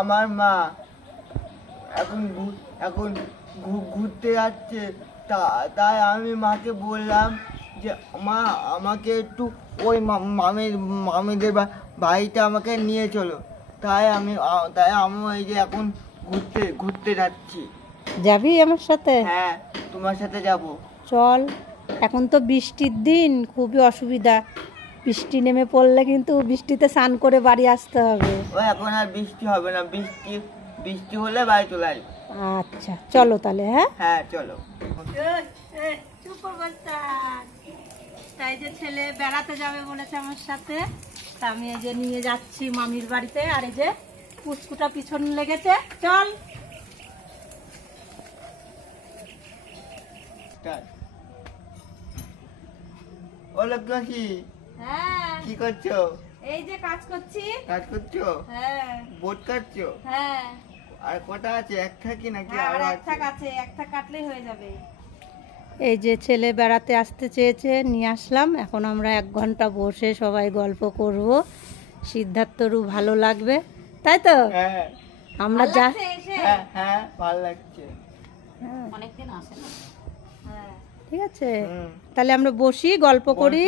আমার মা এখন এখন ঘুরতে যাচ্ছে, তাই আমি মাকে বললাম যে মা আমাকে একটু ওই মামিদের বাড়িতে আমাকে নিয়ে চলো। তাই আমি এই যে এখন ঘুরতে যাচ্ছি। যাবি আমার সাথে? হ্যাঁ, তোমার সাথে যাব। চল, এখন তো বৃষ্টির দিন, খুবই অসুবিধা। বৃষ্টি নেমে পড়লে কিন্তু বৃষ্টিতে স্নান করে বাড়ি আসতে হবে। ওই এখন আর বৃষ্টি হবে না, বৃষ্টি হলে বাড়ি চলে আসবে। আচ্ছা চলো তাহলে। হ্যাঁ হ্যাঁ চলো। তাই যে ছেলে বেড়াতে যাবে বলেছে আমার সাথে, তা আমি এই যে নিয়ে যাচ্ছি মামির বাড়িতে। আর এই যে পুচকুটা পিছন লেগেছে, চল। ও লক্ষ্মী, হ্যাঁ কি করছো? এই যে কাজ করছি। কাজ করছো? হ্যাঁ। বোট কাটছো? হ্যাঁ। আর কটা আছে? একটা কি নাকি আর আরো একটা আছে? আছে, একটা কাটলেই হয়ে যাবে। এই যে ছেলে বেড়াতে আসতে চেয়েছে, নিয়ে আসলাম। এখন আমরা 1 ঘন্টা বসে সবাই গল্প করব। সিদ্ধার্থরও ভালো লাগবে, তাই তো? হ্যাঁ আমরা যা হ্যাঁ হ্যাঁ ভালো লাগছে। অনেকদিন আসে না। হ্যাঁ ঠিক আছে, হুম। তাহলে আমরা বসি, গল্প করি।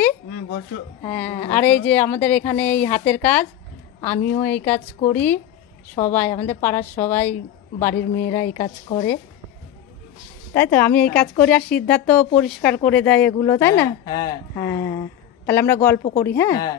বসো। হ্যাঁ, আর এই যে আমাদের এখানে এই হাতের কাজ, আমিও এই কাজ করি। সবাই আমাদের পাড়ার সবাই, বাড়ির মেয়েরা এই কাজ করে, তাই তো? আমি এই কাজ করি আর সিদ্ধার্থ পরিষ্কার করে দেয় এগুলো, তাই না? হ্যাঁ হ্যাঁ, তাহলে আমরা গল্প করি। হ্যাঁ হ্যাঁ।